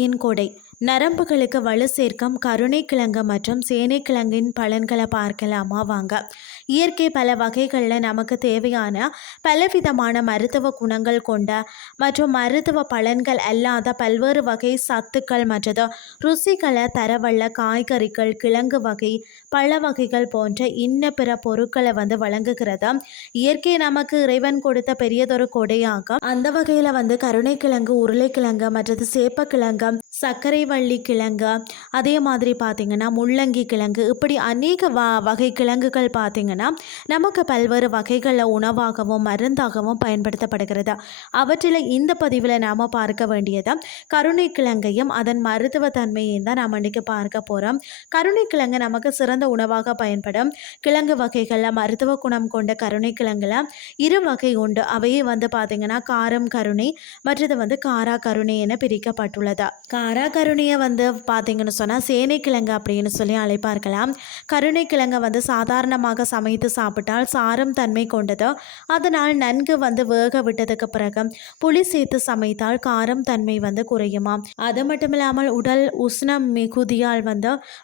இயற்கையின் கொடை நரம்புகளுக்கு வலு சேர்க்கும் கருணைக்கிழங்கு மற்றும் சேனைக்கிழங்கின் பலன்களை பார்க்கலாமா வாங்க. இயற்கை பல வகைகளில் நமக்கு தேவையான பலவிதமான மருத்துவ குணங்கள் கொண்ட மற்றும் மருத்துவ பலன்கள் அல்லாத பல்வேறு வகை சத்துக்கள் மற்றது ருசிகளை தரவல்ல காய்கறிகள், கிழங்கு வகை, பழ வகைகள் போன்ற இன்ன பிற பொருட்களை வழங்குகிறது. இயற்கை நமக்கு இறைவன் கொடுத்த பெரியதொரு கொடையாகும். அந்த வகையில் கருணைக்கிழங்கு, உருளைக்கிழங்கு மற்றது சேப்பக்கிழங்கு, சர்க்கரை வள்ளி கிழங்கு, அதே மாதிரி பார்த்திங்கன்னா முள்ளங்கி கிழங்கு, இப்படி அநேக வகை கிழங்குகள் பார்த்திங்கன்னா நமக்கு பல்வேறு வகைகளில் உணவாகவும் மருந்தாகவும் பயன்படுத்தப்படுகிறது. அவற்றில் இந்த பதிவில் நாம் பார்க்க வேண்டியது கருணைக்கிழங்கையும் அதன் மருத்துவ தன்மையையும் தான் நாம் இன்றைக்கி பார்க்க போகிறோம். கருணைக்கிழங்கு நமக்கு சிறந்த உணவாக பயன்படும் கிழங்கு வகைகளில் மருத்துவ குணம் கொண்ட கருணைக்கிழங்குல இரு வகை உண்டு. அவையே பார்த்திங்கன்னா காரம் கருணை மற்றது காரா கருணை என பிரிக்கப்பட்டுள்ளது. காரா கருணையை பார்த்தீங்கன்னு சொன்னால் சேனைக்கிழங்கு அப்படின்னு சொல்லி அழைப்பார்களாம். கருணைக்கிழங்கை சாதாரணமாக சமைத்து சாப்பிட்டால் சாரம் தன்மை கொண்டது. அதனால் நன்கு வேக விட்டதுக்கு பிறகு புளி சேர்த்து சமைத்தால் காரம் தன்மை குறையுமாம். அது மட்டும் இல்லாமல் உடல் உஷ்ணம் மிகுதியால்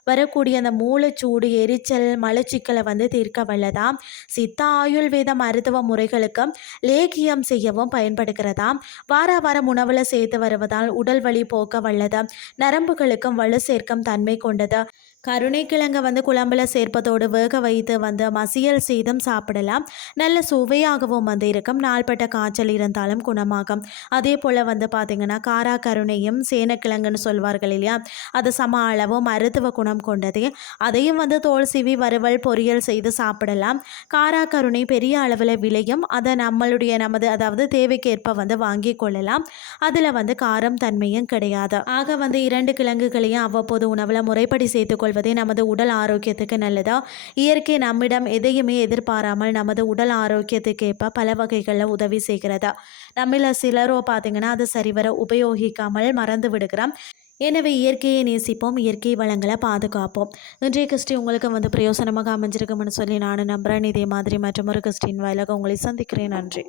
வரக்கூடிய அந்த மூளைச்சூடு, எரிச்சல், மலச்சிக்கலை தீர்க்க வல்லதாம். சித்த ஆயுர்வேத மருத்துவ முறைகளுக்கு லேகியம் செய்யவும் பயன்படுகிறதாம். வார வாரம் உணவில் சேர்த்து வருவதால் உடல் வலி போக்க வல்லது. நரம்புகளுக்கும் வலு சேர்க்கும் தன்மை கொண்டது. கருணைக்கிழங்கை குழம்புல சேர்ப்பதோடு வேக வைத்து மசியல் செய்தும் சாப்பிடலாம். நல்ல சுவையாகவும் இருக்கும். நாள்பட்ட காய்ச்சல் இருந்தாலும் குணமாகும். அதே போல் பார்த்திங்கன்னா காரா கருணையும் சேனக்கிழங்குன்னு சொல்வார்கள் இல்லையா, அது சம அளவு மருத்துவ குணம் கொண்டது. அதையும் தோல் சீவி வறுவல் பொரியல் செய்து சாப்பிடலாம். காரா கருணை பெரிய அளவில் விளையும். அதை நமது அதாவது தேவைக்கேற்ப வாங்கி கொள்ளலாம். அதில் காரம் தன்மையும் கிடையாது. ஆக இரண்டு கிழங்குகளையும் அவ்வப்போது உணவில் முறைப்படி சேர்த்துக்கொள்வதே நமது உடல் ஆரோக்கியத்துக்கு நல்லதா. இயற்கை நம்மிடம் எதையுமே எதிர்பாராமல் நமது உடல் ஆரோக்கியத்துக்கு ஏற்ப பல வகைகளில் உதவி செய்கிறதா. நம்மள சிலரோ பார்த்திங்கன்னா அது சரிவர உபயோகிக்காமல் மறந்து விடுகிறோம். எனவே இயற்கையை நேசிப்போம், இயற்கை வளங்களை பாதுகாப்போம். இன்றைய கிறிஸ்டி உங்களுக்கு பிரயோசனமாக அமைஞ்சிருக்கும்னு சொல்லி நான் நம்புகிறேன். இதே மாதிரி மற்றொரு கிறிஸ்டின் வாயிலாக உங்களை சந்திக்கிறேன். நன்றி.